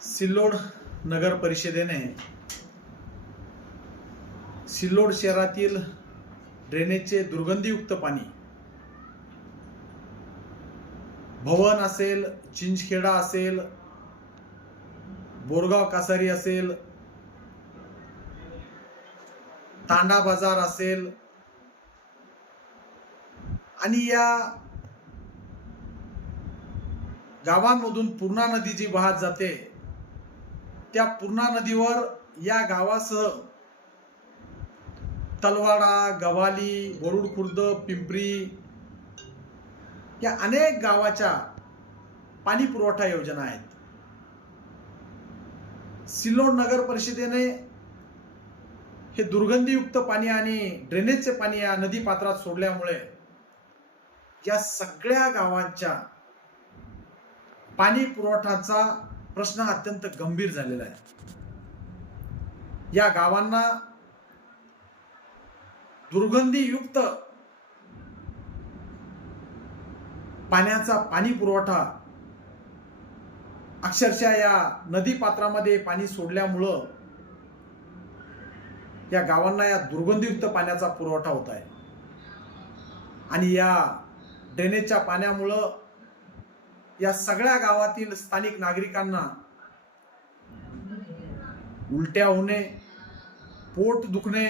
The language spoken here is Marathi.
सिल्लोड नगर परिषदेने सिल्लोड शहरातील ड्रेनेजचे दुर्गंधीयुक्त पाणी भवन असेल, चिंचखेडा असेल, बोरगाव कासारी असेल, तांडा बाजार असेल आणि या गावांमधून पूर्णा नदी जी वाहत जाते त्या पूर्णा नदीवर या गावासह तलवाडा, गव्हाली, वरुड खुर्द, पिंपरी या अनेक गावाच्या पाणी पुरवठा योजना आहेत. सिल्लोड नगर परिषदेने हे दुर्गंधीयुक्त पाणी आणि ड्रेनेजचे पाणी या नदी पात्रात सोडल्यामुळे या सगळ्या गावांच्या पाणी पुरवठ्याचा प्रश्न अत्यंत गंभीर झालेला आहे. या गावांना दुर्गंधीयुक्त पाण्याचा पाणी पुरवठा अक्षरशः या नदी पात्रामध्ये पाणी सोडल्यामुळं या गावांना या दुर्गंधीयुक्त पाण्याचा पुरवठा होत आहे. आणि या ड्रेनेजच्या पाण्यामुळं या सगळ्या गावातील स्थानिक नागरिकांना उलट्या होणे, पोट दुखणे,